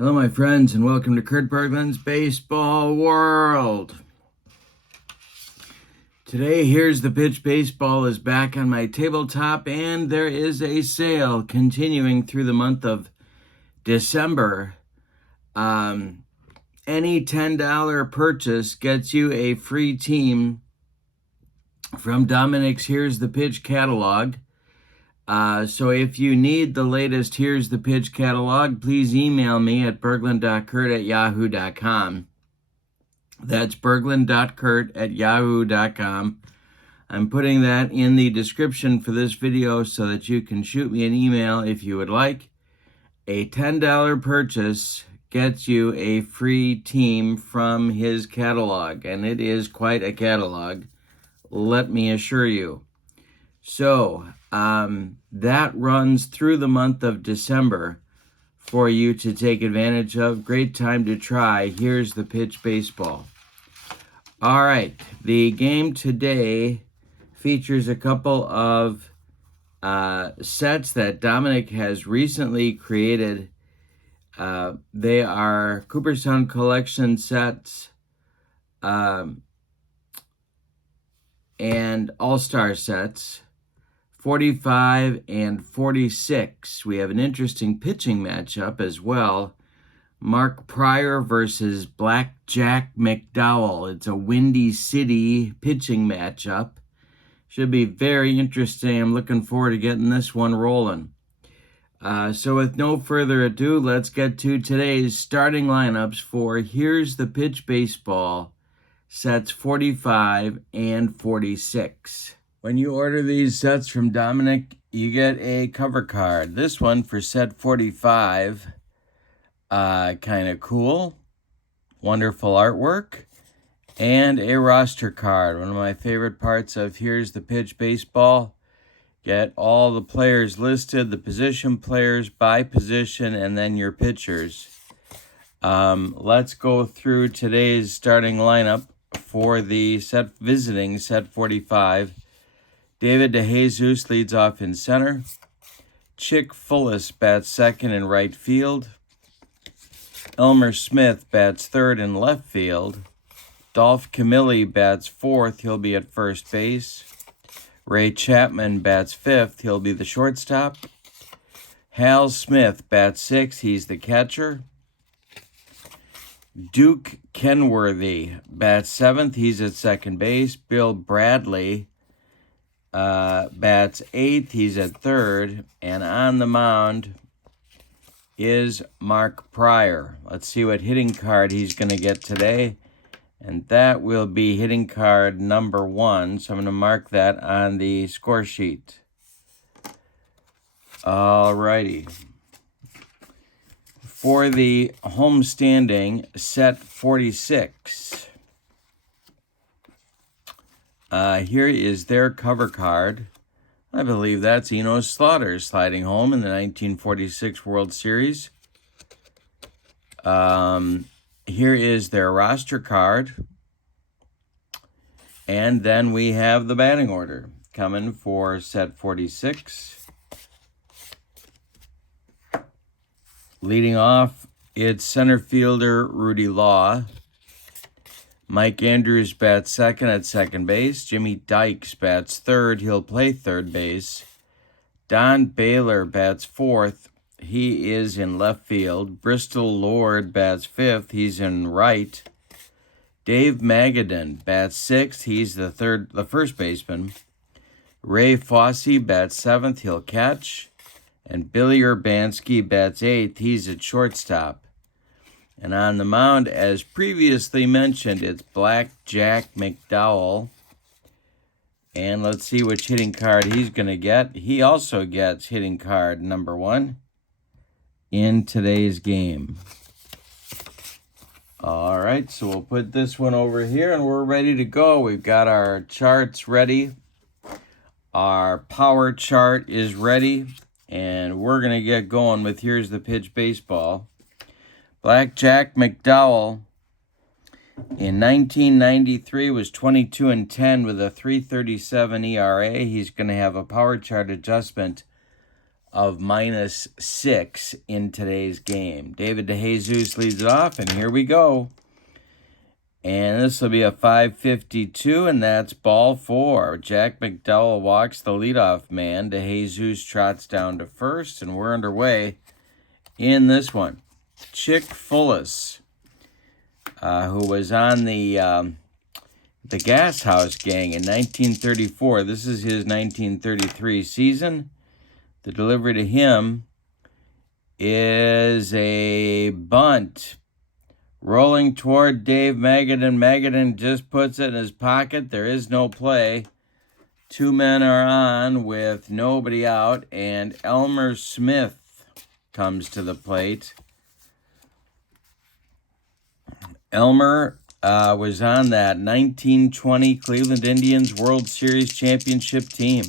Hello, my friends, and welcome to Kurt Bergland's Baseball World. Today, Here's the Pitch Baseball is back on my tabletop, and there is a sale continuing through the month of December. Any $10 purchase gets you a free team from Dominic's Here's the Pitch catalog. So if you need the latest Here's the Pitch catalog, please email me at Bergland.kurt@yahoo.com. That's Bergland.kurt@yahoo.com. I'm putting that in the description for this video so that you can shoot me an email if you would like. A $10 purchase gets you a free team from his catalog, and it is quite a catalog, let me assure you. So, that runs through the month of December for you to take advantage of. Great time to try Here's the Pitch Baseball. All right, the game today features a couple of sets that Dominic has recently created. They are Cooperstown Collection sets and All-Star sets. 45 and 46. We have an interesting pitching matchup as well. Mark Pryor versus Blackjack McDowell. It's a Windy City pitching matchup. Should be very interesting. I'm looking forward to getting this one rolling. So with no further ado, let's get to today's starting lineups for Here's the Pitch Baseball, sets 45 and 46. When you order these sets from Dominic, you get a cover card. This one for set 45, kind of cool, wonderful artwork, and a roster card. One of my favorite parts of Here's the Pitch Baseball. Get all the players listed, the position players by position, and then your pitchers. Let's go through today's starting lineup for the set 45. David DeJesus leads off in center. Chick Fullis bats second in right field. Elmer Smith bats third in left field. Dolph Camilli bats fourth. He'll be at first base. Ray Chapman bats fifth. He'll be the shortstop. Hal Smith bats sixth. He's the catcher. Duke Kenworthy bats seventh. He's at second base. Bill Bradley bats eighth. He's at third. And on the mound is Mark Pryor. Let's see what hitting card he's going to get today. And that will be hitting card number 1. So I'm going to mark that on the score sheet. All righty. For the homestanding set 46. Here is their cover card. I believe that's Enos Slaughter sliding home in the 1946 World Series. Here is their roster card. And then we have the batting order coming for set 46. Leading off, it's center fielder Rudy Law. Mike Andrews bats second at second base. Jimmy Dykes bats third. He'll play third base. Don Baylor bats fourth. He is in left field. Bristol Lord bats fifth. He's in right. Dave Magadan bats sixth. He's the first baseman. Ray Fosse bats seventh. He'll catch. And Billy Urbanski bats eighth. He's at shortstop. And on the mound, as previously mentioned, it's Blackjack McDowell. And let's see which hitting card he's going to get. He also gets hitting card number 1 in today's game. All right, so we'll put this one over here, and we're ready to go. We've got our charts ready. Our power chart is ready, and we're going to get going with Here's the Pitch Baseball. Blackjack McDowell in 1993 was 22-10 with a 3.37 ERA. He's going to have a power chart adjustment of -6 in today's game. David DeJesus leads it off, and here we go. And this will be a 552, and that's ball 4. Jack McDowell walks the leadoff man. DeJesus trots down to first, and we're underway in this one. Chick Fullis, who was on the Gas House Gang in 1934. This is his 1933 season. The delivery to him is a bunt. Rolling toward Dave Magadan. Magadan just puts it in his pocket. There is no play. 2 men are on with nobody out, and Elmer Smith comes to the plate. Elmer was on that 1920 Cleveland Indians World Series championship team.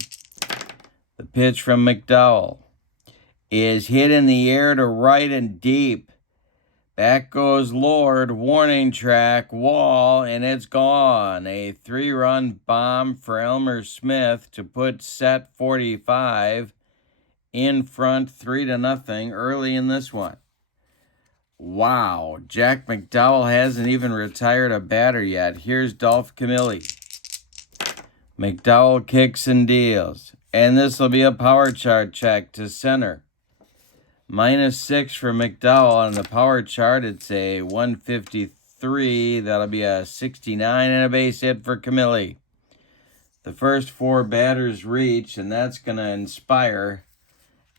The pitch from McDowell is hit in the air to right and deep. Back goes Lord, warning track, wall, and it's gone. A 3-run bomb for Elmer Smith to put set 45 in front 3-0 early in this one. Wow, Jack McDowell hasn't even retired a batter yet. Here's Dolph Camilli. McDowell kicks and deals. And this will be a power chart check to center. -6 for McDowell on the power chart. It's a 153. That'll be a 69 and a base hit for Camilli. The first 4 batters reach, and that's going to inspire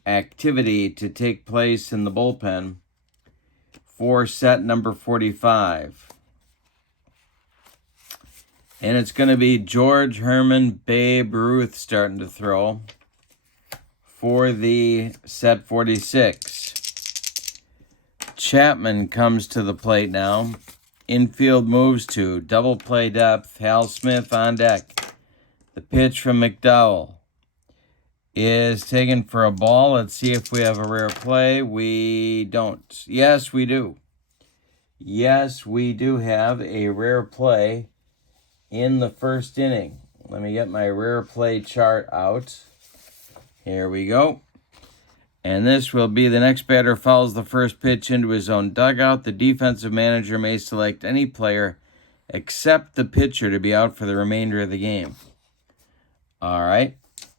activity to take place in the bullpen for set number 45. And it's going to be George Herman Babe Ruth starting to throw for the set 46. Chapman comes to the plate now. Infield moves to double play depth. Hal Smith on deck. The pitch from McDowell is taken for a ball. Let's see if we have a rare play. We don't. Yes, we do. Yes, we do have a rare play in the first inning. Let me get my rare play chart out. Here we go. And this will be the next batter fouls the first pitch into his own dugout. The defensive manager may select any player except the pitcher to be out for the remainder of the game. All right.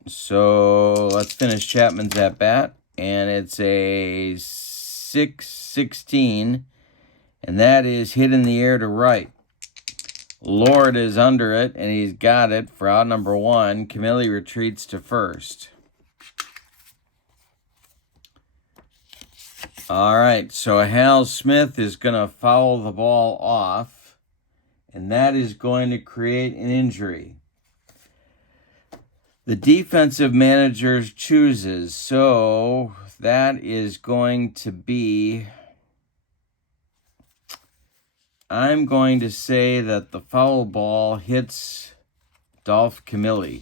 So let's finish Chapman's at bat. And it's a 6-16. And that is hit in the air to right. Lord is under it, and he's got it for out number 1. Camilli retreats to first. All right, so Hal Smith is going to foul the ball off, and that is going to create an injury. The defensive manager chooses, so that is going to be... I'm going to say that the foul ball hits Dolph Camilli.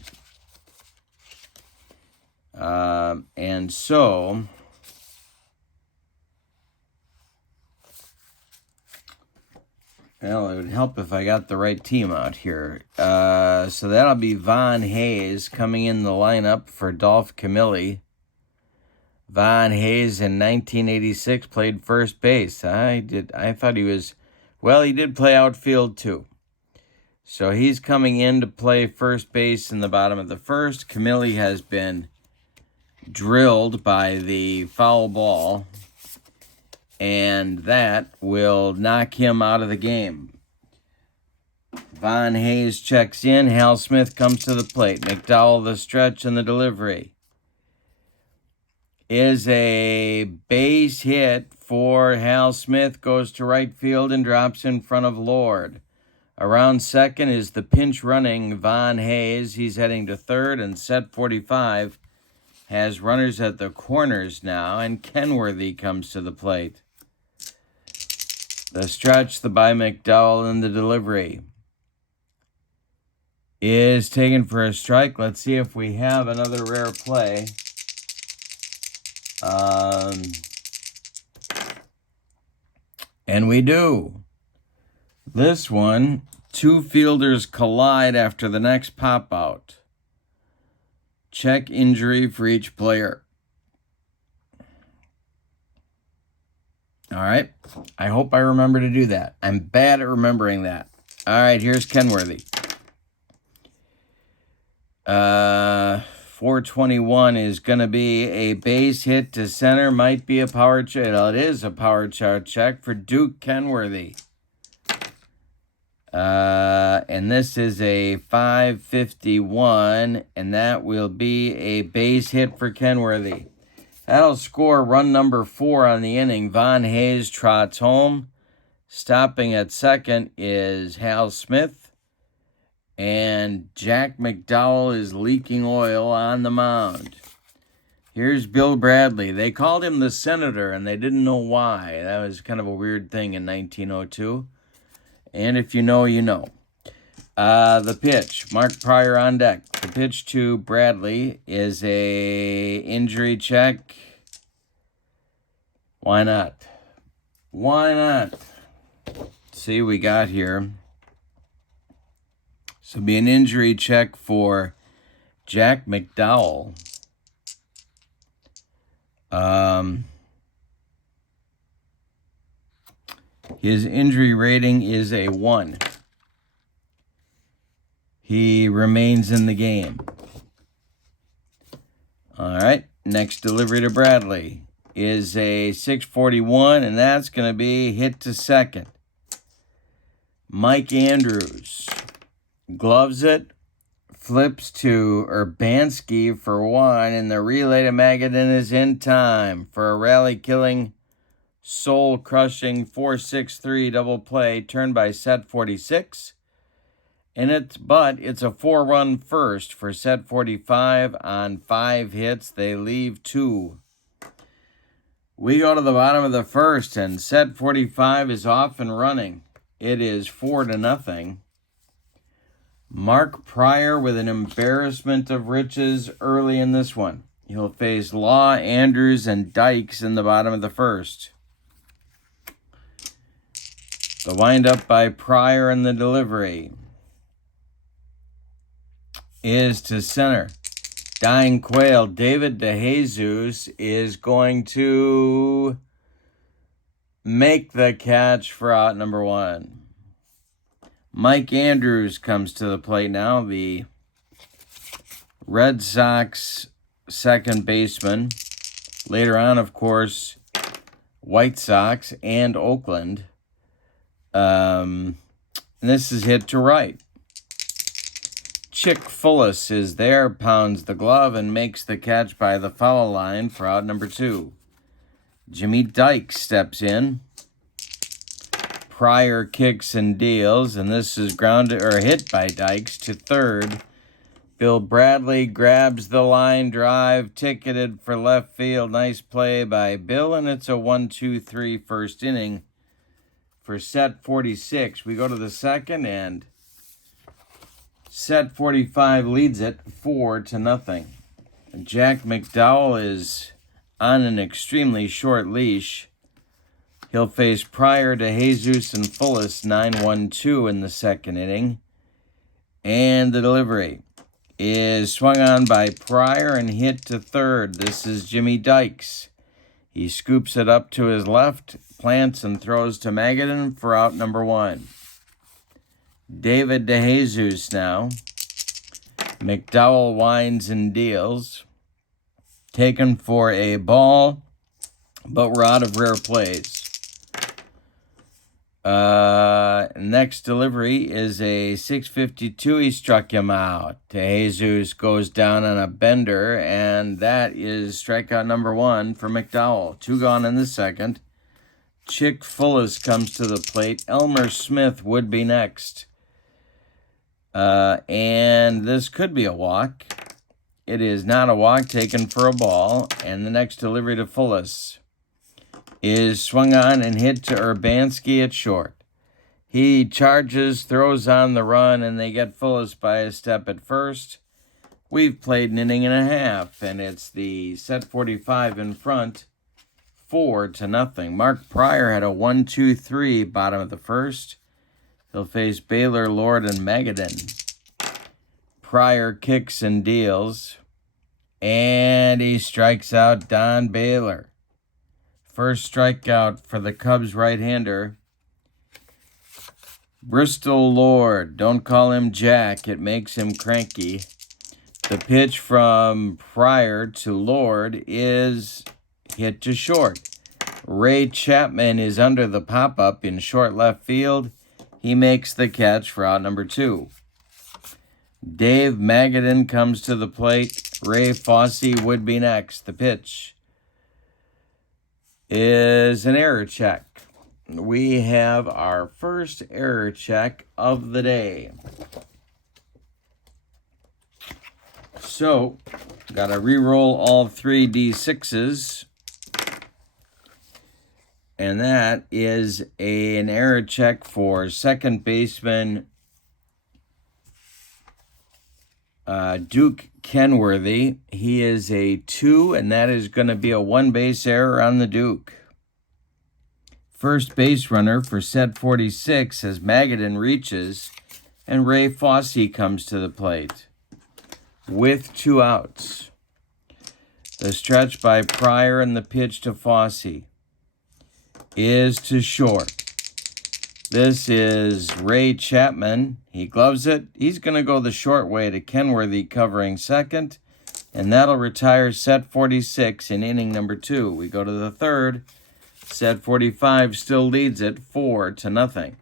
And so... Well, it would help if I got the right team out here. So that'll be Von Hayes coming in the lineup for Dolph Camilli. Von Hayes in 1986 played first base. I thought he was... Well, he did play outfield too. So he's coming in to play first base in the bottom of the first. Camilli has been drilled by the foul ball, and that will knock him out of the game. Von Hayes checks in. Hal Smith comes to the plate. McDowell, the stretch and the delivery, is a base hit for Hal Smith. Goes to right field and drops in front of Lord. Around second is the pinch running Von Hayes. He's heading to third, and set 45 has runners at the corners now, and Kenworthy comes to the plate. The stretch, the by McDowell, and the delivery is taken for a strike. Let's see if we have another rare play. And we do. This one, 2 fielders collide after the next pop out. Check injury for each player. All right. I hope I remember to do that. I'm bad at remembering that. All right, here's Kenworthy. 421 is going to be a base hit to center. Might be a power check. It is a power check for Duke Kenworthy. And this is a 551, and that will be a base hit for Kenworthy. That'll score run number 4 on the inning. Von Hayes trots home. Stopping at second is Hal Smith. And Jack McDowell is leaking oil on the mound. Here's Bill Bradley. They called him the Senator, and they didn't know why. That was kind of a weird thing in 1902. And if you know, you know. The pitch, Mark Pryor on deck. The pitch to Bradley is a injury check. Why not? Why not? See, we got here. So it'll be an injury check for Jack McDowell. His injury rating is a 1. He remains in the game. All right, next delivery to Bradley is a 641, and that's going to be hit to second. Mike Andrews gloves it, flips to Urbanski for 1, and the relay to Magadan is in time for a rally-killing, soul-crushing 4-6-3 double play turned by set 46. And it's a 4-run first for set 45 on 5 hits. They leave 2. We go to the bottom of the first, and set 45 is off and running. It is 4-0. Mark Pryor with an embarrassment of riches early in this one. He'll face Law, Andrews, and Dykes in the bottom of the first. The windup by Pryor and the delivery is to center. Dying Quail, David DeJesus is going to make the catch for out number 1. Mike Andrews comes to the plate now, the Red Sox second baseman. Later on, of course, White Sox and Oakland. And this is hit to right. Chick Fullis is there, pounds the glove, and makes the catch by the foul line for out number 2. Jimmy Dykes steps in. Pryor kicks and deals, and this is hit by Dykes to third. Bill Bradley grabs the line drive, ticketed for left field. Nice play by Bill, and it's a 1-2-3 first inning for set 46. We go to the second, and set 45 leads it 4-0. Jack McDowell is on an extremely short leash. He'll face Pryor, DeJesus, and Fullis 9-1-2 in the second inning. And the delivery is swung on by Pryor and hit to third. This is Jimmy Dykes. He scoops it up to his left, plants and throws to Magadan for out number 1. David DeJesus now. McDowell winds and deals. Taken for a ball, but we're out of rare plays. Next delivery is a 652. He struck him out. DeJesus goes down on a bender, and that is strikeout number 1 for McDowell. 2 gone in the second. Chick Fullis comes to the plate. Elmer Smith would be next. And this could be a walk. It is not a walk, taken for a ball. And the next delivery to Fullis is swung on and hit to Urbanski at short. He charges, throws on the run, and they get Fullis by a step at first. We've played an inning and a half, and it's the set 45 in front, 4-0. Mark Pryor had a 1-2-3 bottom of the first. He'll face Baylor, Lord, and Magadan. Pryor kicks and deals, and he strikes out Don Baylor First strikeout for the Cubs right-hander. Bristol Lord. Don't call him Jack. It makes him cranky. The pitch from Pryor to Lord is hit to short. Ray Chapman is under the pop-up in short left field. He makes the catch for out number 2. Dave Magadan comes to the plate. Ray Fosse would be next. The pitch is an error check. We have our first error check of the day. So, got to re-roll all 3 D6s. And that is an error check for second baseman Duke Kenworthy. He is a 2, and that is going to be a 1-base error on the Duke. First base runner for set 46 as Magadan reaches, and Ray Fosse comes to the plate with 2 outs. The stretch by Pryor and the pitch to Fosse is to short. This is Ray Chapman. He gloves it. He's going to go the short way to Kenworthy covering second, and that'll retire set 46 in inning number 2. We go to the third. Set 45 still leads it 4-0.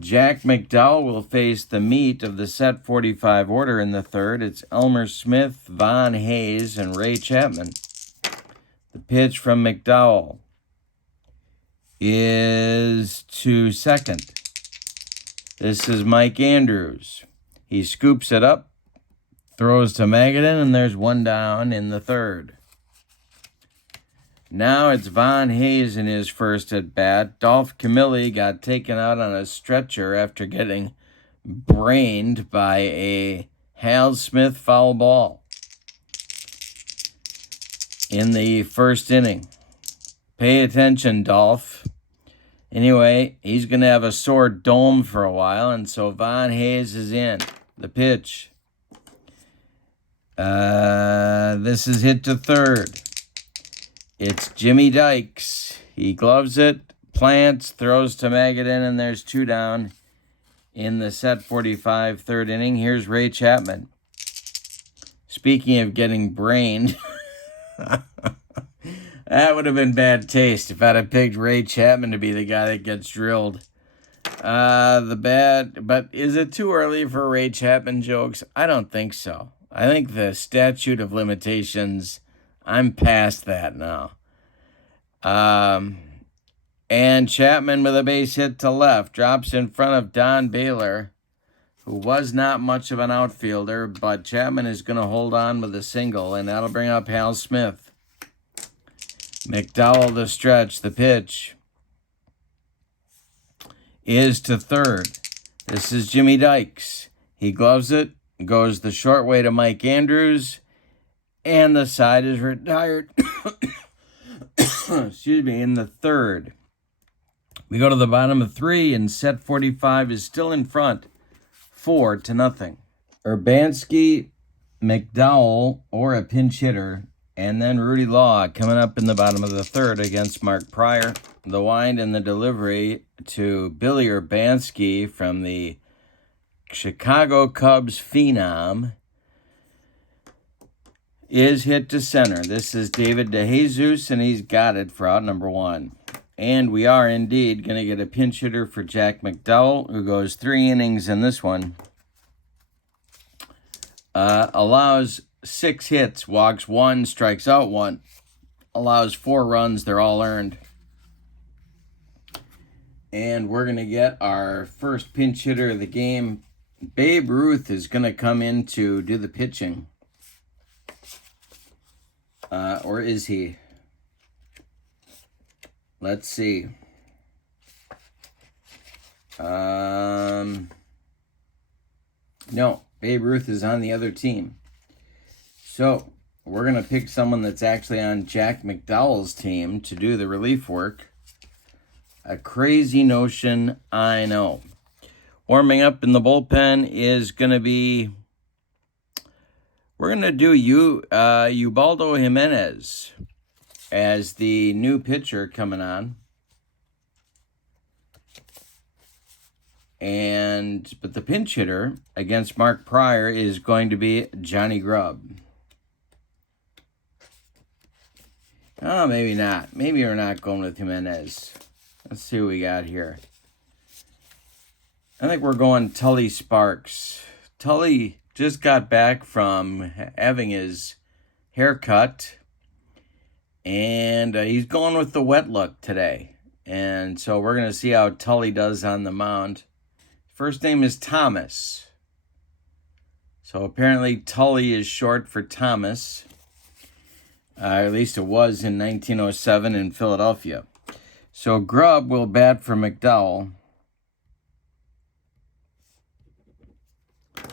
Jack McDowell will face the meat of the set 45 order in the third. It's Elmer Smith, Von Hayes, and Ray Chapman. The pitch from McDowell is to second. This is Mike Andrews. He scoops it up, throws to Magadan, and there's 1 down in the third. Now it's Von Hayes in his first at-bat. Dolph Camilli got taken out on a stretcher after getting brained by a Hal Smith foul ball in the first inning. Pay attention, Dolph. Anyway, he's going to have a sore dome for a while, and so Von Hayes is in. The pitch. This is hit to third. It's Jimmy Dykes. He gloves it, plants, throws to Magadan, and there's 2 down in the set 45 third inning. Here's Ray Chapman. Speaking of getting brained, that would have been bad taste if I'd have picked Ray Chapman to be the guy that gets drilled. But is it too early for Ray Chapman jokes? I don't think so. I think the statute of limitations, I'm past that now. And Chapman with a base hit to left drops in front of Don Baylor, who was not much of an outfielder, but Chapman is going to hold on with a single, and that'll bring up Hal Smith. McDowell the stretch. The pitch is to third. This is Jimmy Dykes. He gloves it, goes the short way to Mike Andrews, and the side is retired. Excuse me, in the third. We go to the bottom of 3, and set 45 is still in front, 4-0. Urbanski, McDowell, or a pinch hitter, and then Rudy Law coming up in the bottom of the third against Mark Pryor. The wind and the delivery to Billy Urbanski from the Chicago Cubs phenom is hit to center. This is David DeJesus, and he's got it for out number 1. And we are indeed going to get a pinch hitter for Jack McDowell, who goes 3 innings in this one. Allows 6 hits, walks 1, strikes out 1, allows 4 runs. They're all earned. And we're going to get our first pinch hitter of the game. Babe Ruth is going to come in to do the pitching. Or is he? Let's see. No, Babe Ruth is on the other team. So, we're going to pick someone that's actually on Jack McDowell's team to do the relief work. A crazy notion, I know. Warming up in the bullpen is going to be We're going to do Ubaldo Jimenez as the new pitcher coming on. But the pinch hitter against Mark Pryor is going to be Johnny Grubb. Oh, maybe not. Maybe we're not going with Jimenez. Let's see what we got here. I think we're going Tully Sparks. Tully just got back from having his hair cut, and he's going with the wet look today. And so we're going to see how Tully does on the mound. First name is Thomas. So apparently Tully is short for Thomas. At least it was in 1907 in Philadelphia. So Grubb will bat for McDowell.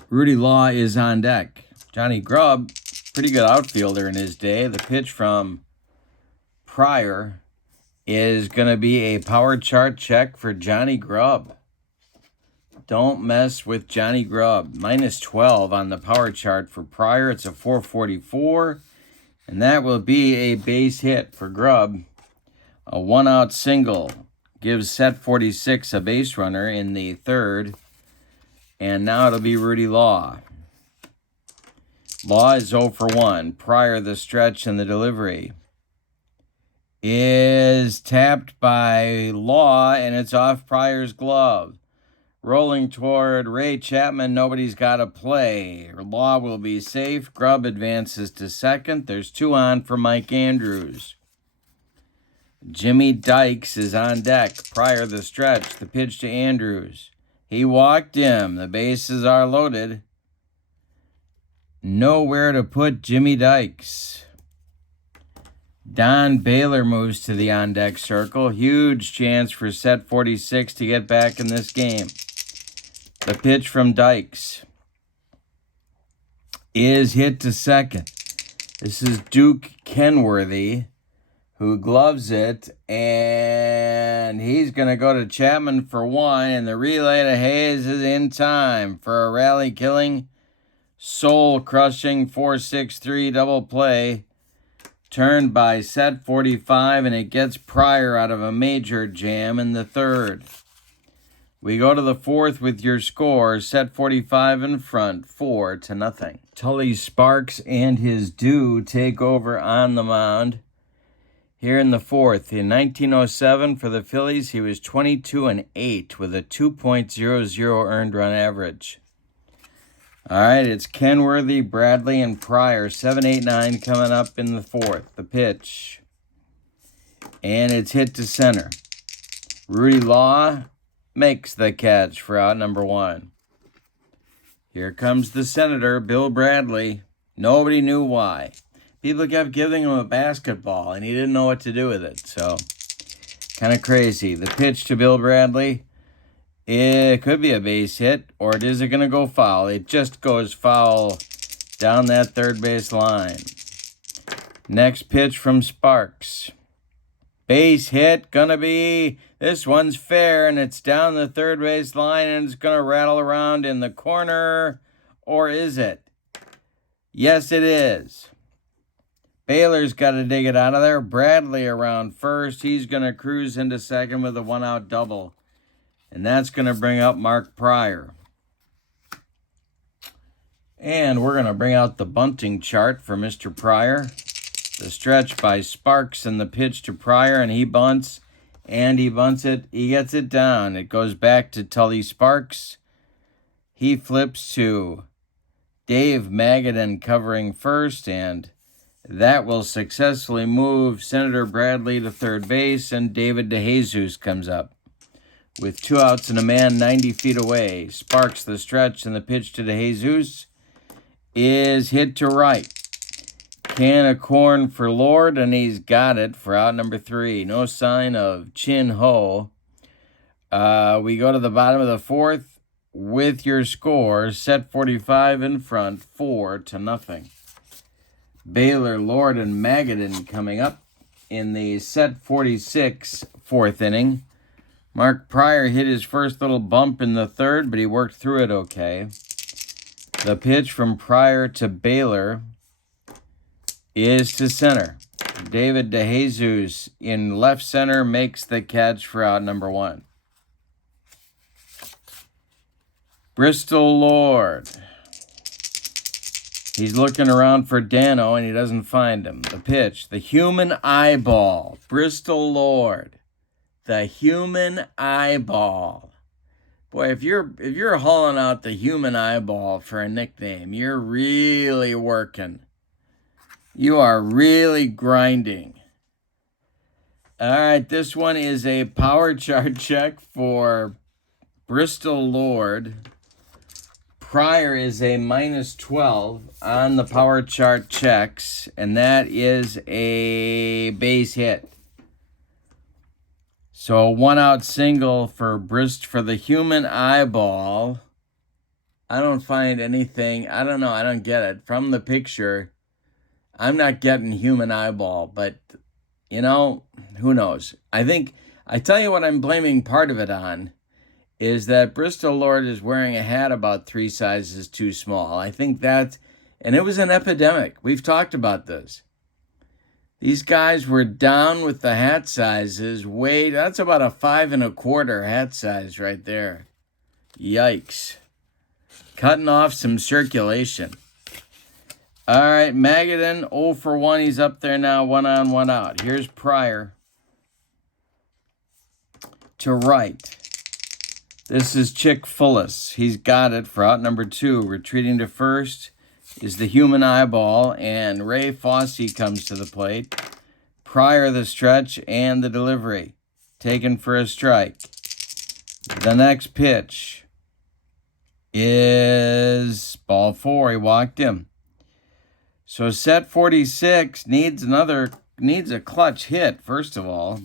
Rudy Law is on deck. Johnny Grubb, pretty good outfielder in his day. The pitch from Pryor is going to be a power chart check for Johnny Grubb. Don't mess with Johnny Grubb. -12 on the power chart for Pryor. It's a 444. And that will be a base hit for Grubb. A one-out single gives set 46 a base runner in the third. And now it'll be Rudy Law. Law is 0 for 1. Pryor, the stretch and the delivery is tapped by Law, and it's off Pryor's glove. Rolling toward Ray Chapman, nobody's got to play. Law will be safe. Grubb advances to second. There's 2 on for Mike Andrews. Jimmy Dykes is on deck. Pryor, the stretch. The pitch to Andrews. He walked him. The bases are loaded. Nowhere to put Jimmy Dykes. Don Baylor moves to the on-deck circle. Huge chance for set 46 to get back in this game. The pitch from Dykes is hit to second. This is Duke Kenworthy, who gloves it, and he's going to go to Chapman for 1, and the relay to Hayes is in time for a rally-killing, soul-crushing 4-6-3 double play, turned by set 45, and it gets Pryor out of a major jam in the third. We go to the fourth with your score, set 45 in front, 4-0. Tully Sparks and his due take over on the mound. Here in the fourth, in 1907 for the Phillies, he was 22-8 with a 2.00 earned run average. All right, it's Kenworthy, Bradley, and Pryor, 7, 8, 9 coming up in the fourth. The pitch, and it's hit to center. Rudy Law makes the catch for out number 1. Here comes the Senator, Bill Bradley. Nobody knew why. People kept giving him a basketball, and he didn't know what to do with it. So, kind of crazy. The pitch to Bill Bradley, it could be a base hit, or is it going to go foul? It just goes foul down that third base line. Next pitch from Sparks. Base hit, gonna be, this one's fair, and it's down the third base line, and it's gonna rattle around in the corner, or is it? Yes, it is. Baylor's got to dig it out of there. Bradley around first. He's going to cruise into second with a one-out double. And that's going to bring up Mark Pryor. And we're going to bring out the bunting chart for Mr. Pryor. The stretch by Sparks and the pitch to Pryor, and he bunts. And he bunts it. He gets it down. It goes back to Tully Sparks. He flips to Dave Magadan covering first, and that will successfully move Senator Bradley to third base, and David DeJesus comes up. With 2 outs and a man 90 feet away, Sparks the stretch, and the pitch to DeJesus is hit to right. Can of corn for Lord, and he's got it for out number 3. No sign of Chin Ho. We go to the bottom of the fourth with your score, set 45 in front, 4-0. Baylor, Lord, and Magadan coming up in the set 46 fourth inning. Mark Pryor hit his first little bump in the third, but he worked through it okay. The pitch from Pryor to Baylor is to center. David DeJesus in left center makes the catch for out number 1. Bristol Lord. He's looking around for Dano, and he doesn't find him. The pitch, the human eyeball. Bristol Lord. The human eyeball. Boy, if you're hauling out the human eyeball for a nickname, you're really working. You are really grinding. All right, this one is a power chart check for Bristol Lord. Pryor is a -12 on the power chart checks, and that is a base hit. So 1-out single for the human eyeball. I don't find anything. I don't know. I don't get it. From the picture, I'm not getting human eyeball, but, you know, who knows? I tell you what I'm blaming part of it on is that Bristol Lord is wearing a hat about 3 sizes too small. I think that, and it was an epidemic. We've talked about this. These guys were down with the hat sizes. That's about a 5 1/4 hat size right there. Yikes. Cutting off some circulation. All right, Magadan, 0 for 1. He's up there now, 1 on, 1 out. Here's Pryor to right. This is Chick Fullis. He's got it for out number 2. Retreating to first is the human eyeball, and Ray Fosse comes to the plate. Pryor the stretch and the delivery. Taken for a strike. The next pitch is ball 4. He walked him. So set 46 needs a clutch hit, first of all.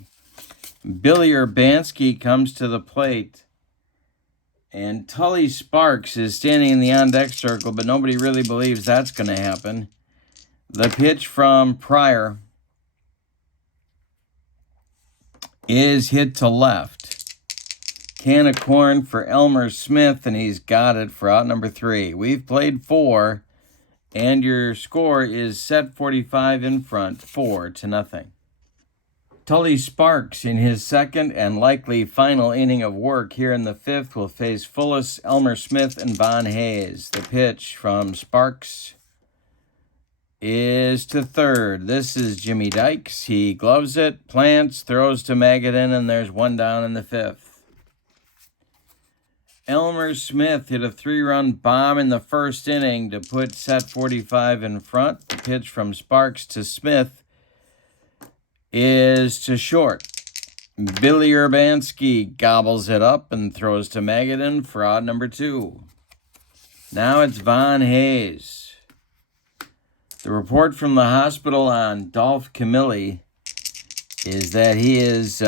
Billy Urbanski comes to the plate. And Tully Sparks is standing in the on-deck circle, but nobody really believes that's going to happen. The pitch from Pryor is hit to left. Can of corn for Elmer Smith, and he's got it for out number 3. We've played 4, and your score is set 45 in front, 4-0. Tully Sparks, in his second and likely final inning of work here in the 5th, will face Fullis, Elmer Smith, and Von Hayes. The pitch from Sparks is to third. This is Jimmy Dykes. He gloves it, plants, throws to Magadan, and there's 1 down in the 5th. Elmer Smith hit a 3-run bomb in the 1st inning to put set 45 in front. The pitch from Sparks to Smith is to short. Billy Urbanski gobbles it up and throws to Magadan for out number 2. Now it's Von Hayes. The report from the hospital on Dolph Camilli is that he's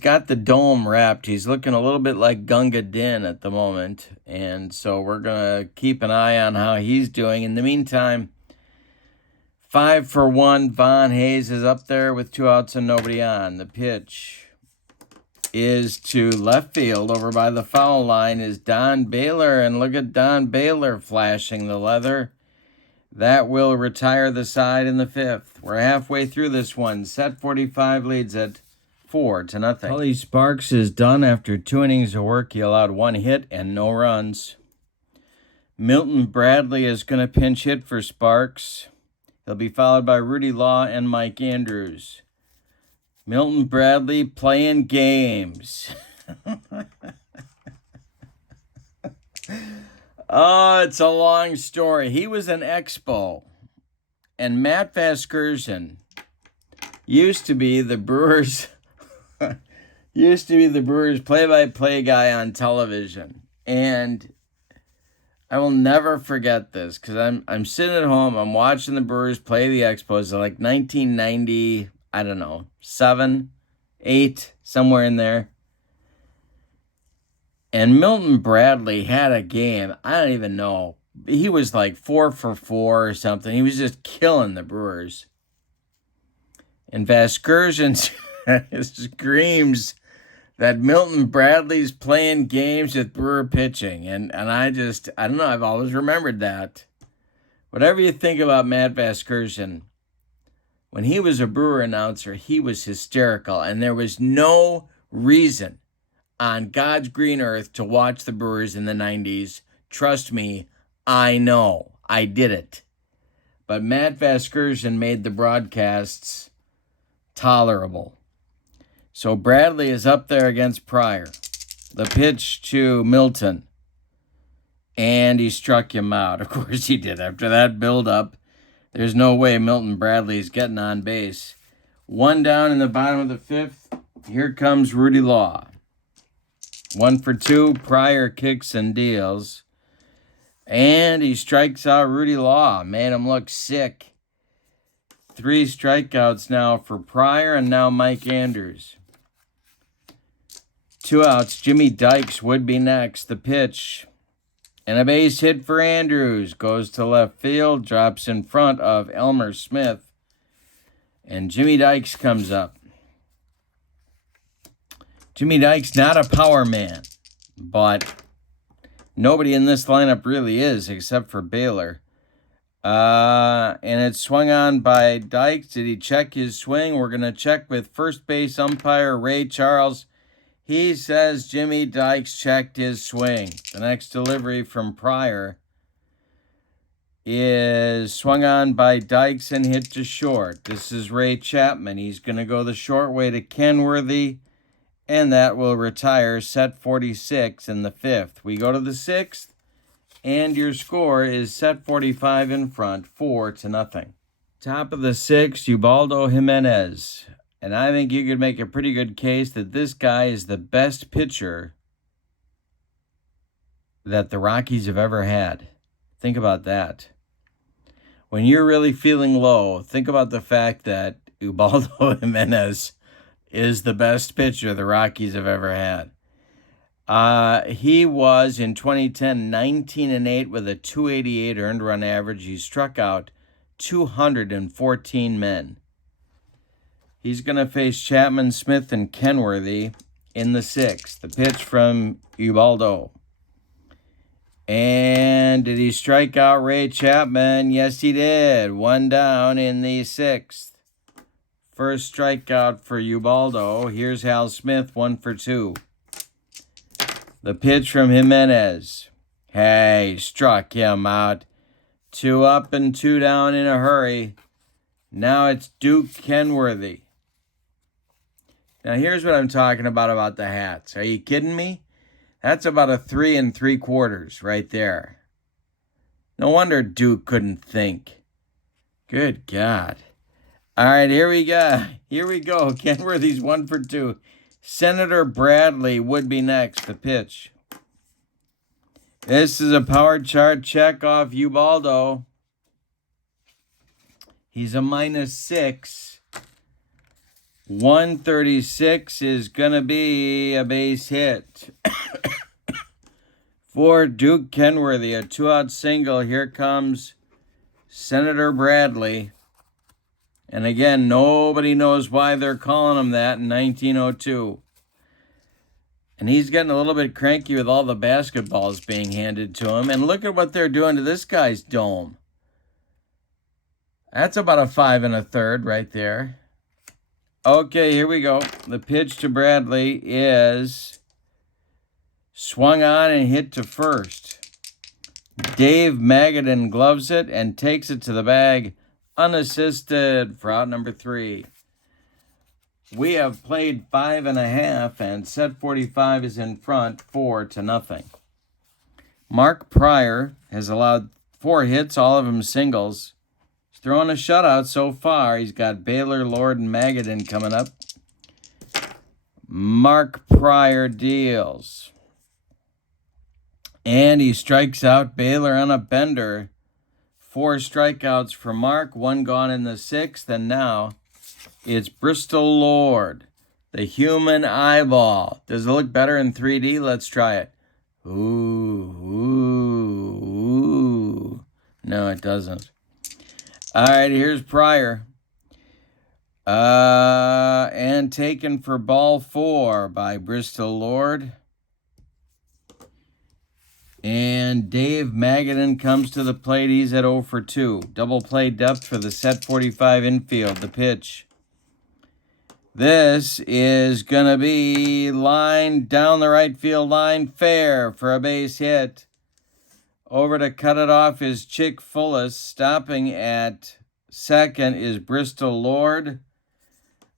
got the dome wrapped. He's looking a little bit like Gunga Din at the moment, and so we're going to keep an eye on how he's doing. In the meantime, 5 for 1. Von Hayes is up there with 2 outs and nobody on. The pitch is to left field. Over by the foul line is Don Baylor, and look at Don Baylor flashing the leather. That will retire the side in the 5th. We're halfway through this one. Set 45 leads at 4-0. Tully Sparks is done after 2 innings of work. He allowed 1 hit and no runs. Milton Bradley is going to pinch hit for Sparks. He'll be followed by Rudy Law and Mike Andrews. Milton Bradley playing games. Oh, it's a long story. He was an Expo, and Matt Vasgersian used to be the Brewers play-by-play guy on television. And I will never forget this, because I'm sitting at home, I'm watching the Brewers play the Expos in like 1990, I don't know, 7, 8, somewhere in there. And Milton Bradley had a game, I don't even know. He was like 4 for 4 or something. He was just killing the Brewers. And Vasgersian screams that Milton Bradley's playing games with Brewer pitching. And I don't know, I've always remembered that. Whatever you think about Matt Vasgersian, when he was a Brewer announcer, he was hysterical. And there was no reason on God's green earth to watch the Brewers in the 90s. Trust me, I know. I did it. But Matt Vasgersian made the broadcasts tolerable. So Bradley is up there against Pryor. The pitch to Milton. And he struck him out. Of course he did. After that build-up, there's no way Milton Bradley's getting on base. One down in the bottom of the fifth. Here comes Rudy Law. 1 for 2. Pryor kicks and deals. And he strikes out Rudy Law. Made him look sick. 3 strikeouts now for Pryor and now Mike Andrews. 2 outs. Jimmy Dykes would be next. The pitch. And a base hit for Andrews. Goes to left field. Drops in front of Elmer Smith. And Jimmy Dykes comes up. Jimmy Dykes not a power man. But nobody in this lineup really is except for Baylor. And it's swung on by Dykes. Did he check his swing? We're going to check with first base umpire Ray Charles. He says Jimmy Dykes checked his swing. The next delivery from Pryor is swung on by Dykes and hit to short. This is Ray Chapman. He's going to go the short way to Kenworthy, and that will retire set 46 in the 5th. We go to the 6th, and your score is set 45 in front, 4-0. Top of the 6th, Ubaldo Jimenez. And I think you could make a pretty good case that this guy is the best pitcher that the Rockies have ever had. Think about that. When you're really feeling low, think about the fact that Ubaldo Jimenez is the best pitcher the Rockies have ever had. He was, in 2010, 19-8 with a 288 earned run average. He struck out 214 men. He's going to face Chapman, Smith, and Kenworthy in the 6th. The pitch from Ubaldo. And did he strike out Ray Chapman? Yes, he did. 1 down in the 6th. First strikeout for Ubaldo. Here's Hal Smith, 1 for 2. The pitch from Jimenez. Hey, struck him out. 2 up and 2 down in a hurry. Now it's Duke Kenworthy. Now here's what I'm talking about the hats. Are you kidding me? That's about a 3 3/4 right there. No wonder Duke couldn't think. Good God. All right, here we go. Kenworthy's 1 for 2. Senator Bradley would be next. The pitch. This is a power chart check off Ubaldo. He's a -6. 136 is going to be a base hit. For Duke Kenworthy, a 2-out single. Here comes Senator Bradley. And again, nobody knows why they're calling him that in 1902. And he's getting a little bit cranky with all the basketballs being handed to him. And look at what they're doing to this guy's dome. That's about a 5 1/3 right there. Okay, here we go. The pitch to Bradley is swung on and hit to first. Dave Magadan gloves it and takes it to the bag unassisted for out number 3. We have played 5 1/2 and set 45 is in front 4-0. Mark Pryor has allowed 4 hits, all of them singles. He's throwing a shutout so far. He's got Baylor, Lord, and Magadan coming up. Mark Pryor deals. And he strikes out Baylor on a bender. 4 strikeouts for Mark, 1 gone in the 6th, and now it's Bristol Lord, the human eyeball. Does it look better in 3D? Let's try it. Ooh. No, it doesn't. All right, here's Pryor. And and taken for ball 4 by Bristol Lord. And Dave Magadan comes to the plate. He's at 0 for 2. Double play depth for the set 45 infield. The pitch. This is going to be line down the right field line, fair for a base hit. Over to cut it off is Chick Fullis. Stopping at second is Bristol Lord.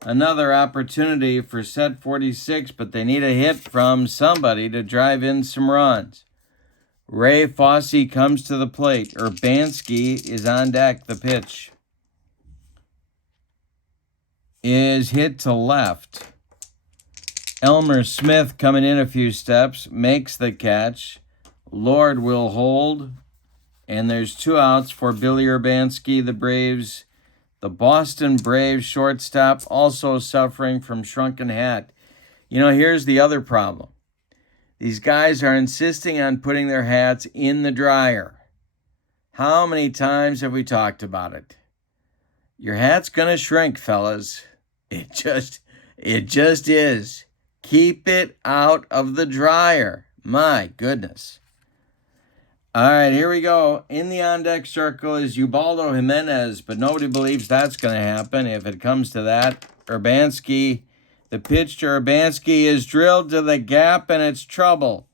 Another opportunity for set 46, but they need a hit from somebody to drive in some runs. Ray Fosse comes to the plate. Urbanski is on deck. The pitch is hit to left. Elmer Smith coming in a few steps, makes the catch. Lord will hold, and there's 2 outs for Billy Urbanski, the Braves. The Boston Braves shortstop also suffering from shrunken hat. You know, here's the other problem. These guys are insisting on putting their hats in the dryer. How many times have we talked about it? Your hat's going to shrink, fellas. It just is. Keep it out of the dryer. My goodness. All right, here we go. In the on-deck circle is Ubaldo Jimenez, but nobody believes that's going to happen if it comes to that. Urbanski, the pitch to Urbanski is drilled to the gap, and it's trouble.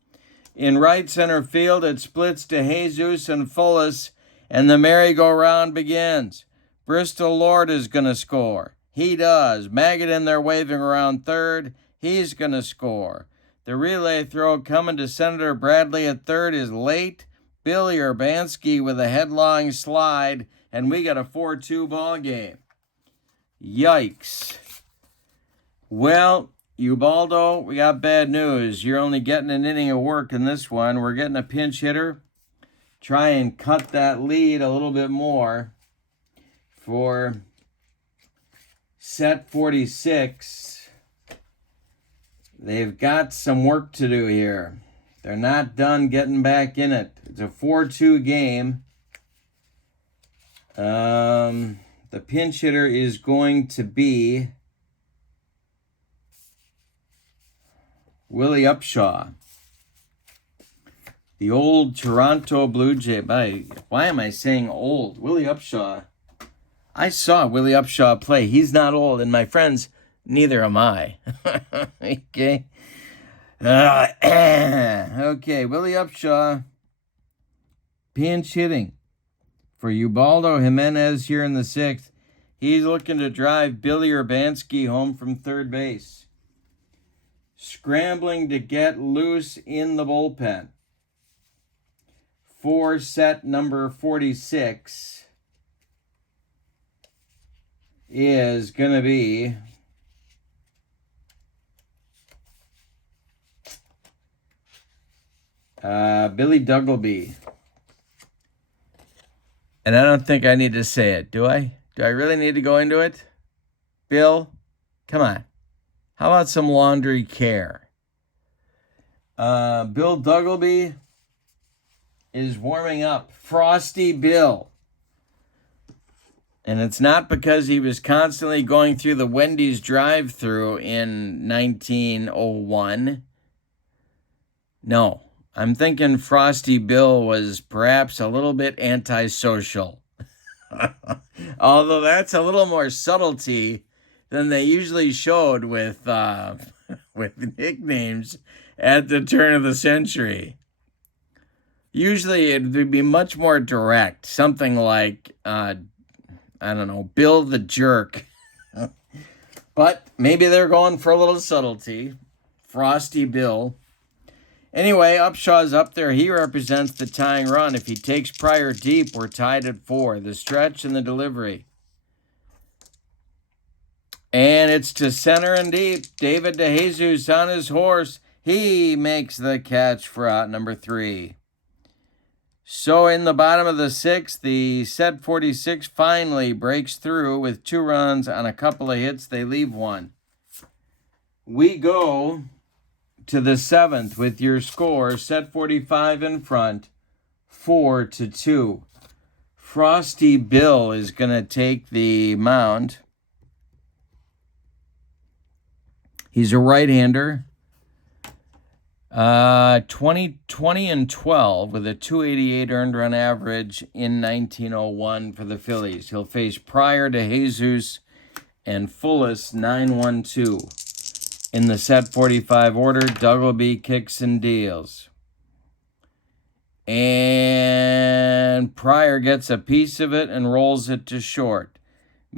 In right center field, it splits to Jesus and Fullis, and the merry-go-round begins. Bristol Lord is going to score. He does. Magadan, they're waving around third. He's going to score. The relay throw coming to Senator Bradley at third is late. Billy Urbanski with a headlong slide, and we got a 4-2 ball game. Yikes. Well, Ubaldo, we got bad news. You're only getting an inning of work in this one. We're getting a pinch hitter. Try and cut that lead a little bit more for set 46. They've got some work to do here. They're not done getting back in it. It's a 4-2 game. The pinch hitter is going to be Willie Upshaw. The old Toronto Blue Jay. Why am I saying old? Willie Upshaw. I saw Willie Upshaw play. He's not old, and my friends, neither am I. Okay. Okay, Willie Upshaw, pinch hitting for Ubaldo Jimenez here in the 6th. He's looking to drive Billy Urbanski home from third base. Scrambling to get loose in the bullpen. For set number 46 is going to be Billy Duggleby. And I don't think I need to say it, do I? Do I really need to go into it? Bill, come on. How about some laundry care? Bill Duggleby is warming up. Frosty Bill. And it's not because he was constantly going through the Wendy's drive-thru in 1901. No. I'm thinking Frosty Bill was perhaps a little bit antisocial. Although that's a little more subtlety than they usually showed with nicknames at the turn of the century. Usually it would be much more direct. Something like, I don't know, Bill the Jerk. But maybe they're going for a little subtlety. Frosty Bill. Anyway, Upshaw's up there. He represents the tying run. If he takes Pryor deep, we're tied at 4. The stretch and the delivery. And it's to center and deep. David DeJesus on his horse. He makes the catch for out number 3. So in the bottom of the 6th, the set 46 finally breaks through with 2 runs on a couple of hits. They leave 1. We go to the 7th with your score, set 45 in front, 4-2. Frosty Bill is going to take the mound. He's a right-hander. 20-20-12 with a 288 earned run average in 1901 for the Phillies. He'll face Pryor, DeJesus, and Fullis 9-1-2. In the set 45 order, Duggleby kicks and deals. And Pryor gets a piece of it and rolls it to short.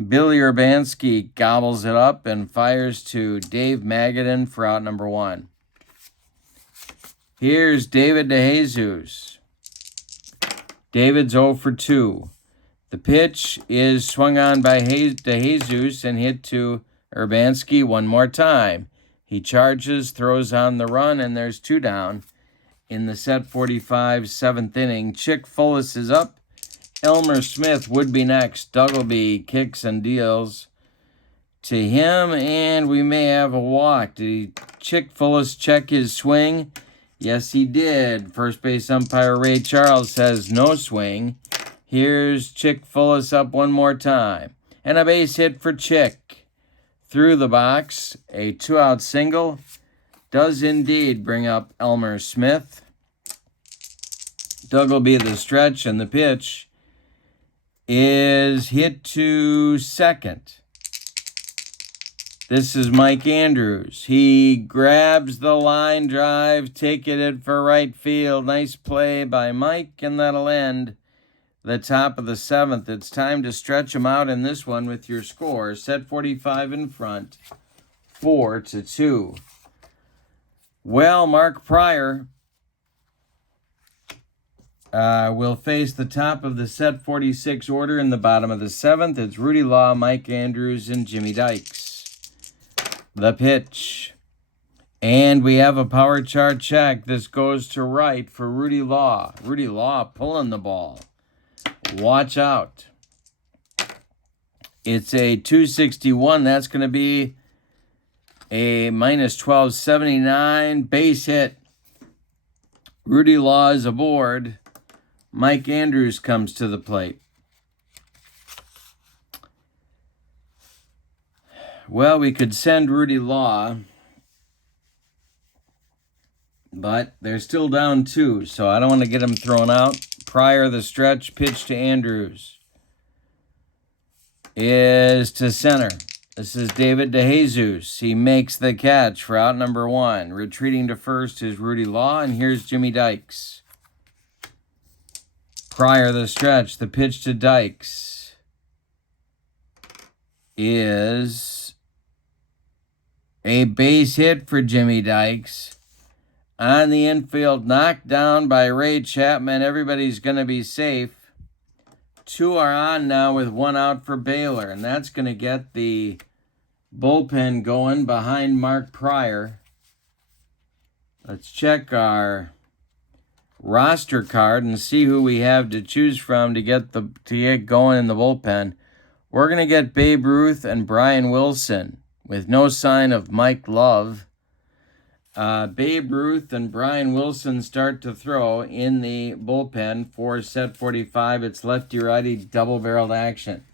Billy Urbanski gobbles it up and fires to Dave Magadan for out number 1. Here's David DeJesus. David's 0 for 2. The pitch is swung on by DeJesus and hit to Urbanski one more time. He charges, throws on the run, and there's 2 down. In the set 45 7th inning, Chick Fullis is up. Elmer Smith would be next. Duggleby kicks and deals to him, and we may have a walk. Did Chick Fullis check his swing? Yes, he did. First base umpire Ray Charles says no swing. Here's Chick Fullis up one more time. And a base hit for Chick. Through the box, a 2-out single does indeed bring up Elmer Smith. Duggleby the stretch, and the pitch is hit to second. This is Mike Andrews. He grabs the line drive, taking it for right field. Nice play by Mike, and that'll end the top of the 7th. It's time to stretch them out in this one with your score. Set 45 in front, 4-2. Well, Mark Pryor will face the top of the set 46 order in the bottom of the 7th. It's Rudy Law, Mike Andrews, and Jimmy Dykes. The pitch. And we have a power chart check. This goes to right for Rudy Law. Rudy Law pulling the ball. Watch out. It's a 261. That's going to be a minus 1279. Base hit. Rudy Law is aboard. Mike Andrews comes to the plate. Well, we could send Rudy Law, but they're still down 2, so I don't want to get him thrown out. Pryor, the stretch, pitch to Andrews is to center. This is David DeJesus. He makes the catch for out number 1. Retreating to first is Rudy Law, and here's Jimmy Dykes. Pryor, the stretch, the pitch to Dykes is a base hit for Jimmy Dykes. On the infield, knocked down by Ray Chapman. Everybody's going to be safe. 2 are on now with 1 out for Baylor, and that's going to get the bullpen going behind Mark Pryor. Let's check our roster card and see who we have to choose from to get going in the bullpen. We're going to get Babe Ruth and Brian Wilson with no sign of Mike Love. Babe Ruth and Brian Wilson start to throw in the bullpen for set 45. It's lefty-righty double-barreled action.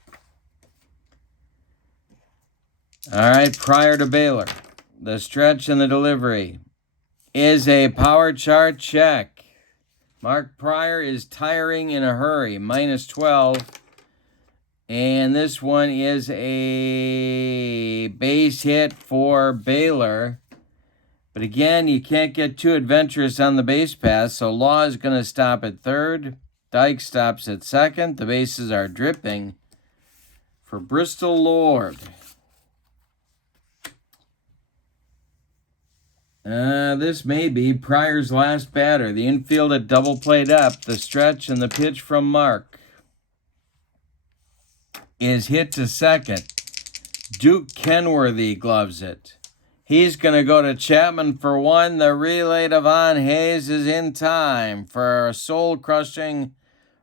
All right, Pryor to Baylor. The stretch and the delivery is a power chart check. Mark Pryor is tiring in a hurry, minus 12. And this one is a base hit for Baylor. But again, you can't get too adventurous on the base pass, so Law is going to stop at third. Dyke stops at second. The bases are dripping for Bristol Lord. This may be Pryor's last batter. The infield at double played up. The stretch and the pitch from Mark is hit to second. Duke Kenworthy gloves it. He's going to go to Chapman for 1. The relay to Von Hayes is in time for a soul-crushing,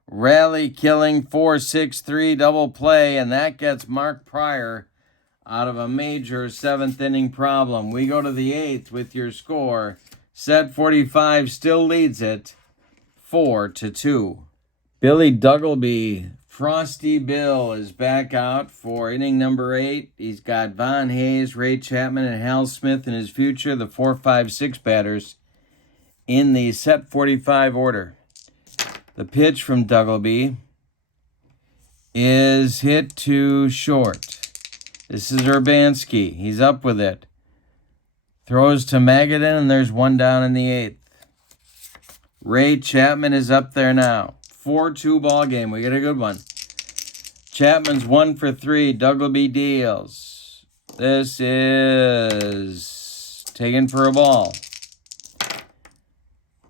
rally-killing 4-6-3 double play, and that gets Mark Pryor out of a major 7th-inning problem. We go to the 8th with your score. Set 45 still leads it 4-2. Billy Duggleby Frosty Bill is back out for inning number 8. He's got Von Hayes, Ray Chapman, and Hal Smith in his future, the 4, 5, 6 batters in the set 45 order. The pitch from Duggleby is hit to short. This is Urbanski. He's up with it. Throws to Magadan, and there's one down in the 8th. Ray Chapman is up there now. 4-2 ball game. We get a good one. Chapman's 1 for 3. Duggleby deals. This is taken for a ball.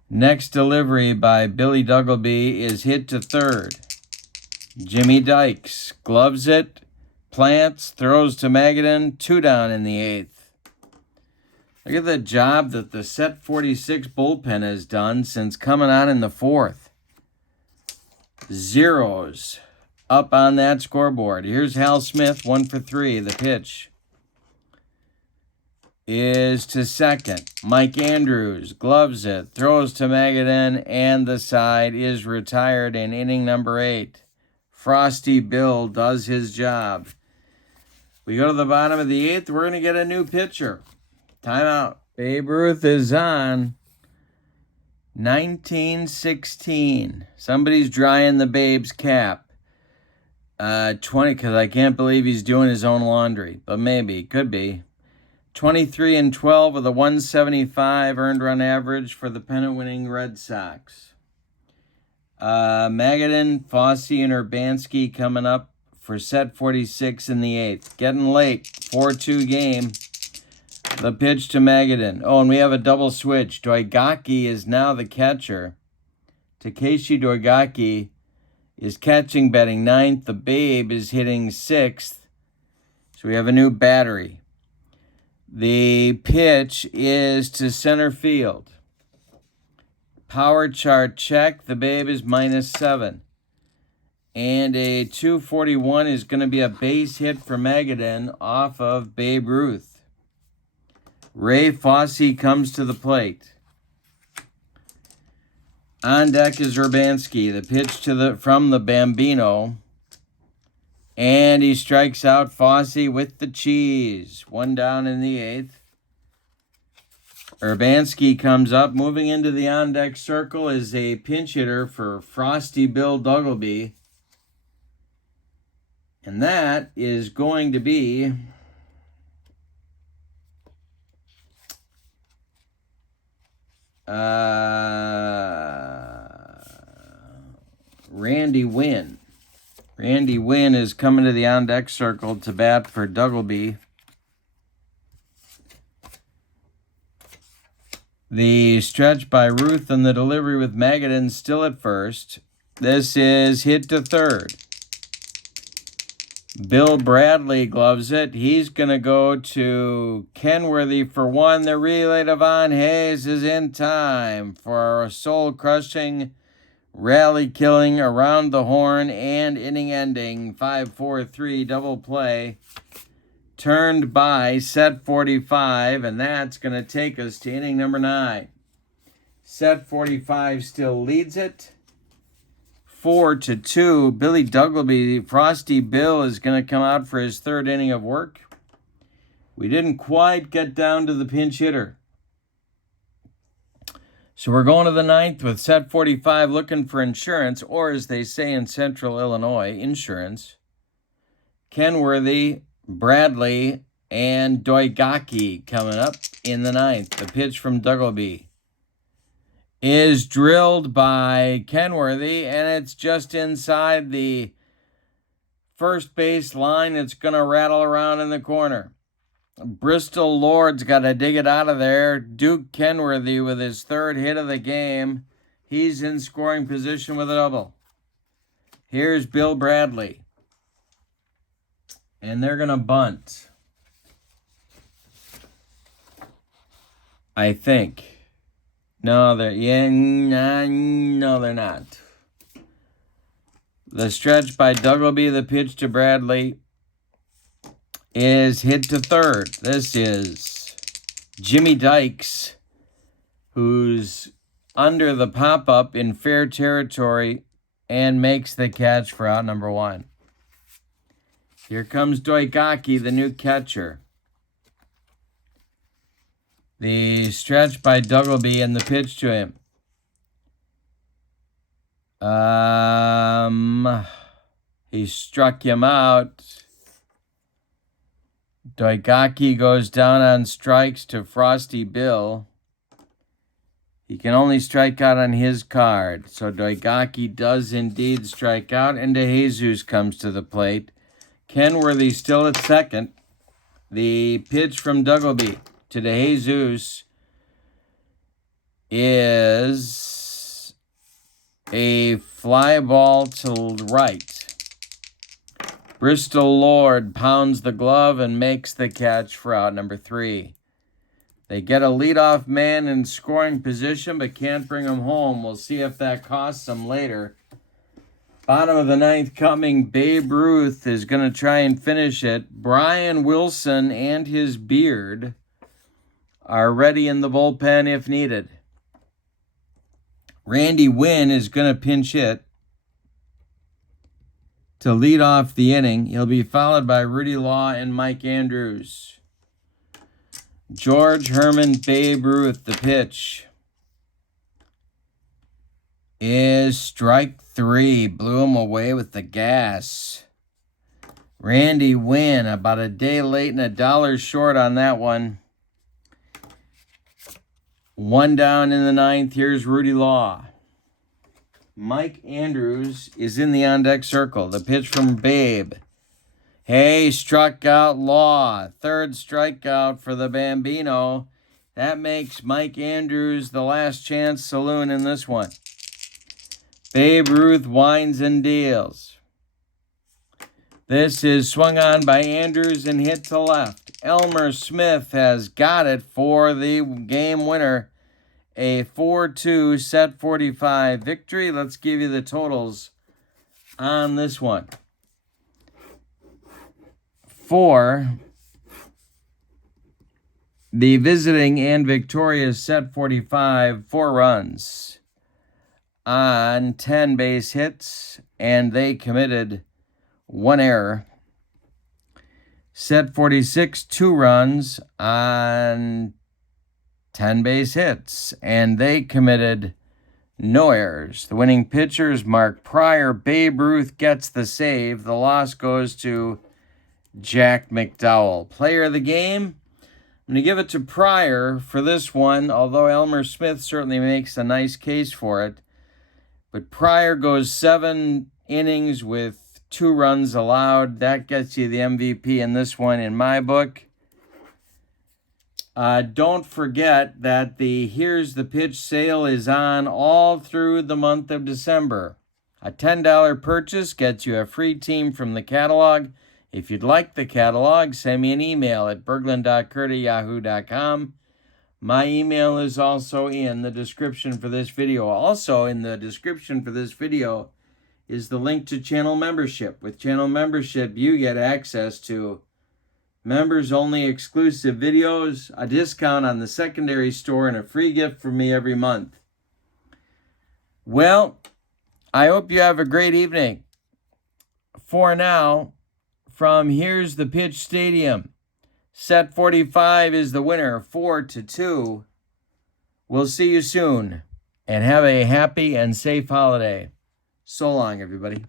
Next delivery by Billy Duggleby is hit to third. Jimmy Dykes gloves it, plants, throws to Magadan, 2 down in the 8th. Look at the job that the set 46 bullpen has done since coming on in the 4th. Zeros up on that scoreboard. Here's Hal Smith, 1 for 3. The pitch is to second. Mike Andrews gloves it, throws to Magadan, and the side is retired in inning number 8. Frosty Bill does his job. We go to the bottom of the 8th. We're going to get a new pitcher. Timeout. Babe Ruth is on. 1916. Somebody's drying the Babe's cap. 20, because I can't believe he's doing his own laundry. But maybe. Could be. 23-12 with a 175 earned run average for the pennant-winning Red Sox. Magadan, Fossey, and Urbanski coming up for set 46 in the 8th. Getting late. 4-2 game. The pitch to Magadan. Oh, and we have a double switch. Doigaki is now the catcher. Takeshi Doigaki is catching, batting 9th. The Babe is hitting 6th. So we have a new battery. The pitch is to center field. Power chart check. The Babe is -7. And a 241 is going to be a base hit for Magadan off of Babe Ruth. Ray Fossey comes to the plate. On deck is Urbanski. The pitch from the Bambino. And he strikes out Fossey with the cheese. 1 down in the 8th. Urbanski comes up. Moving into the on-deck circle is a pinch hitter for Frosty Bill Duggleby. And that is going to be Randy Wynn. Randy Wynn is coming to the on-deck circle to bat for Duggleby. The stretch by Ruth and the delivery with Magadan still at first. This is hit to third. Bill Bradley gloves it. He's going to go to Kenworthy for 1. The relay to Von Hayes is in time for a soul-crushing, rally-killing, around the horn, and inning-ending 5-4-3 double play. Turned by set 45, and that's going to take us to inning number 9. Set 45 still leads it. 4-2. Billy Duggleby, Frosty Bill, is going to come out for his 3rd inning of work. We didn't quite get down to the pinch hitter. So we're going to the 9th with set 45 looking for insurance, or as they say in Central Illinois, insurance. Kenworthy, Bradley, and Doigaki coming up in the 9th. The pitch from Duggleby is drilled by Kenworthy, and it's just inside the first base line. It's going to rattle around in the corner. Bristol Lord's got to dig it out of there. Duke Kenworthy with his 3rd hit of the game. He's in scoring position with a double. Here's Bill Bradley. And they're going to bunt. I think. No, they're not. The stretch by Duggleby, the pitch to Bradley, is hit to third. This is Jimmy Dykes, who's under the pop-up in fair territory and makes the catch for out number 1. Here comes Doigaki, the new catcher. The stretch by Duggleby and the pitch to him. He struck him out. Doigaki goes down on strikes to Frosty Bill. He can only strike out on his card. So Doigaki does indeed strike out, and DeJesus comes to the plate. Kenworthy still at second. The pitch from Duggleby to DeJesus is a fly ball to right. Bristol Lord pounds the glove and makes the catch for out number 3. They get a leadoff man in scoring position but can't bring him home. We'll see if that costs them later. Bottom of the 9th coming, Babe Ruth is going to try and finish it. Brian Wilson and his beard are ready in the bullpen if needed. Randy Wynn is going to pinch hit to lead off the inning. He'll be followed by Rudy Law and Mike Andrews. George Herman, Babe Ruth, the pitch is strike 3. Blew him away with the gas. Randy Wynn, about a day late and $1 short on that one. 1 down in the 9th. Here's Rudy Law. Mike Andrews is in the on-deck circle. The pitch from Babe. Hey, struck out Law. 3rd strikeout for the Bambino. That makes Mike Andrews the last chance saloon in this one. Babe Ruth winds and deals. This is swung on by Andrews and hit to left. Elmer Smith has got it for the game winner. A 4-2 set 45 victory. Let's give you the totals on this one. For the visiting and victorious set 45, 4 runs on 10 base hits, and they committed 1 error. Set 46, 2 runs on 10 base hits, and they committed no errors. The winning pitcher is Mark Pryor. Babe Ruth gets the save. The loss goes to Jack McDowell. Player of the game, I'm going to give it to Pryor for this one, although Elmer Smith certainly makes a nice case for it. But Pryor goes 7 innings with 2 runs allowed. That gets you the MVP in this one in my book. Don't forget that the Here's the Pitch sale is on all through the month of December. A $10 purchase gets you a free team from the catalog. If you'd like the catalog, send me an email at Bergland.kurt@yahoo.com. My email is also in the description for this video. Also in the description for this video is the link to channel membership. With channel membership, you get access to members-only exclusive videos, a discount on the secondary store, and a free gift from me every month. Well, I hope you have a great evening. For now, from Here's the Pitch Stadium, set 45 is the winner, 4-2. We'll see you soon, and have a happy and safe holiday. So long, everybody.